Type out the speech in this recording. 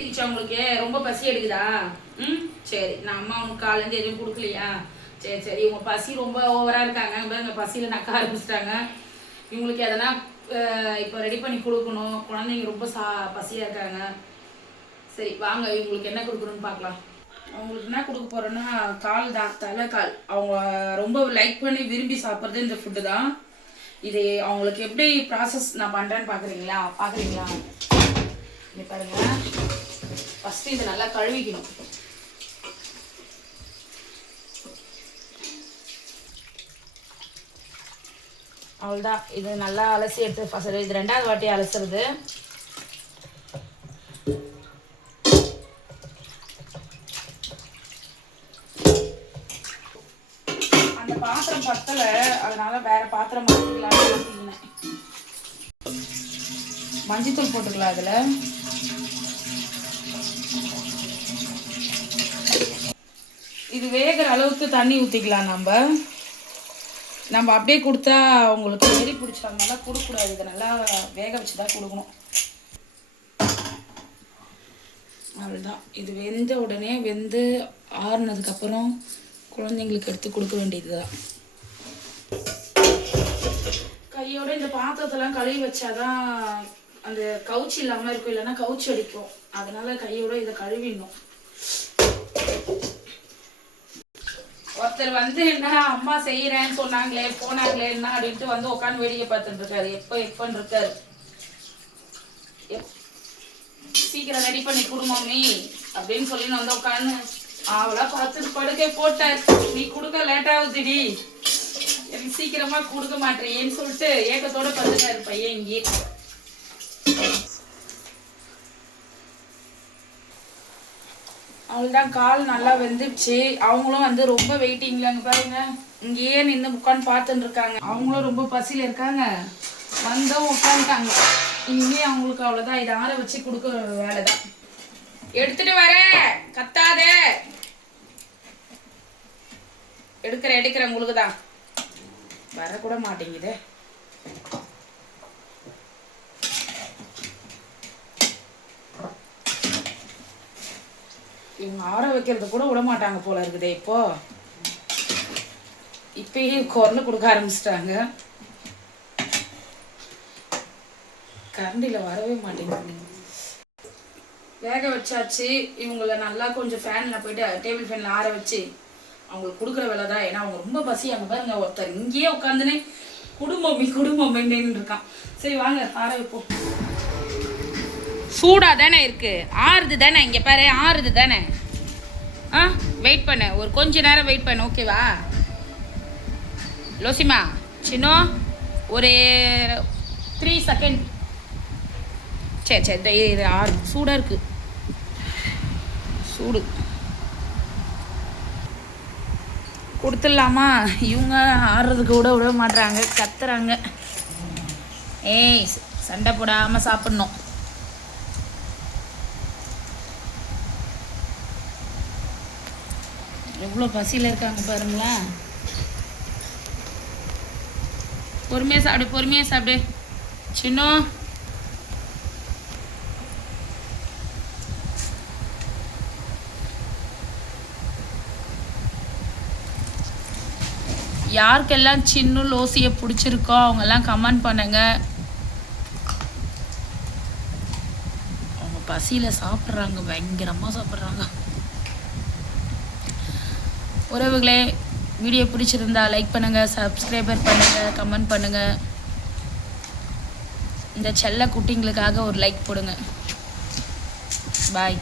தீர்த்திக்கிச்சா உங்களுக்கு? ரொம்ப பசி எடுக்குதா? ம் சரி, நான் அம்மா உனக்கு காலேருந்து எதுவும் கொடுக்கலையா? சரி சரி, இவங்க பசி ரொம்ப ஓவராக இருக்காங்க. இவங்க பசியில் நக்க ஆரம்பிச்சிட்டாங்க. இவங்களுக்கு எதனா இப்போ ரெடி பண்ணி கொடுக்கணும். குழந்தைங்க ரொம்ப பசியாக இருக்காங்க. சரி வாங்க, இவங்களுக்கு என்ன கொடுக்கணும்னு பார்க்கலாம். அவங்களுக்கு என்ன கொடுக்க போகிறேன்னா கால் தான், தலைக்கால். அவங்க ரொம்ப லைக் பண்ணி விரும்பி சாப்பிட்றது இந்த ஃபுட்டு தான். இது அவங்களுக்கு எப்படி ப்ராசஸ் நான் பண்ணுறேன்னு பார்க்குறீங்களா? இங்கே பாருங்கள், ஃபஸ்ட்டு இதை நல்லா கழுவிக்கணும். அவ்வளோதான், இது நல்லா அலசி எடுத்து ஃபஸ்ட்டு இது 2வது வாட்டி அலசுறது. அந்த பாத்திரம் பத்தலை, அதனால வேற பாத்திரம் மாற்றிக்கலாம்னு. மஞ்சத்தூள் போட்டுக்கலாம் அதில். இது வேகிற அளவுக்கு தண்ணி ஊற்றிக்கலாம். நம்ம அப்படியே கொடுத்தா அவங்களுக்கு எரி பிடிச்சாங்கனால கொடுக்கக்கூடாது. இதை நல்லா வேக வச்சு தான் கொடுக்கணும். அவ்வளோதான், இது வெந்த உடனே வெந்து ஆறுனதுக்கப்புறம் குழந்தைங்களுக்கு எடுத்து கொடுக்க வேண்டியது தான். கையோட இந்த பாத்திரத்தெல்லாம் கழுவி வச்சாதான் அந்த கவுச்சி இல்லாமல் இருக்கும், இல்லைன்னா கவுச்சி அடிக்கும். அதனால கையோட இதை கழுவிடணும். ஒருத்தர் என்ன அம்மா செய்யறேன்னு சொன்னாங்களே போனாங்களே என்ன அப்படின்ட்டு உட்காந்து வேடிக்கை பார்த்துட்டு இருக்காரு. எப்பன்னு இருக்காரு. சீக்கிரம் ரெடி பண்ணி குடும்பமே அப்படின்னு சொல்லி உட்காந்து அவளா பார்த்துட்டு படுக்கை போட்டார். நீ கொடுக்க லேட் ஆகுதுடி, எனக்கு சீக்கிரமா கொடுக்க மாட்டேன்னு சொல்லிட்டு ஏக்கத்தோட படுத்துட்டாரு பையன் இங்கே. அவள்தான் கால் நல்லா வெந்துடுச்சு. அவங்களும் ரொம்ப வெயிட்டிங்ல அங்கே பாருங்க, இங்கேயே நின்று உட்காந்து பார்த்துட்டு இருக்காங்க. அவங்களும் ரொம்ப பசியில் இருக்காங்க. உட்காந்துட்டாங்க. இனிமே அவங்களுக்கு அவ்வளோதான், இதை ஆற வச்சு கொடுக்குற வேலை தான். எடுத்துட்டு வர கத்தாத, எடுக்கிற உங்களுக்கு தான் வரக்கூட மாட்டேங்குது. இவங்க ஆற வைக்கிறது கூட விட மாட்டாங்க போல இருக்குதே. இப்பயே குரல் கொடுக்க ஆரம்பிச்சிட்டாங்க. கரண்டியில் வரவே மாட்டேங்குது. வேக வச்சாச்சு. இவங்களை நல்லா கொஞ்சம் ஃபேனில் போயிட்டு டேபிள் ஃபேனில் ஆற வச்சு அவங்களுக்கு கொடுக்குற வேலை தான். ஏன்னா அவங்க ரொம்ப பசி. அங்கே பாருங்க, ஒருத்தர் இங்கேயே உட்காந்துனே குடும்பம் இருக்கான். சரி வாங்க ஆற வைப்போம். சூடாக தானே இருக்கு, ஆறுது தானே. இங்கே பாரு, ஆறுது தானே. வெயிட் பண்ணு, ஒரு கொஞ்ச நேரம் வெயிட் பண்ணு, ஓகேவா லோசிமா? சின்னோ ஒரு 3 செகண்ட். சரி இது ஆறு. சூடாக இருக்கு, சூடு. கொடுத்துடலாமா? இவங்க ஆடுறதுக்கு விட மாட்டுறாங்க, கத்துறாங்க. ஏய், சண்டை போடாமல் சாப்பிட்ணும். எவ்வளோ பசியில் இருக்காங்க பாருங்களா. பொறுமையாக சாப்பிடு சின்ன. யாருக்கெல்லாம் சின்ன லோசியை பிடிச்சிருக்கோ அவங்கெல்லாம் கமெண்ட் பண்ணுங்க. அவங்க பசியில் சாப்பிட்றாங்க, பயங்கரமாக சாப்பிட்றாங்க. உறவுகளே, வீடியோ பிடிச்சிருந்தா லைக் பண்ணுங்கள், சப்ஸ்கிரைபர் பண்ணுங்கள், கமெண்ட் பண்ணுங்கள். இந்த செல்ல குட்டிங்களுக்காக ஒரு லைக் போடுங்க. பாய்.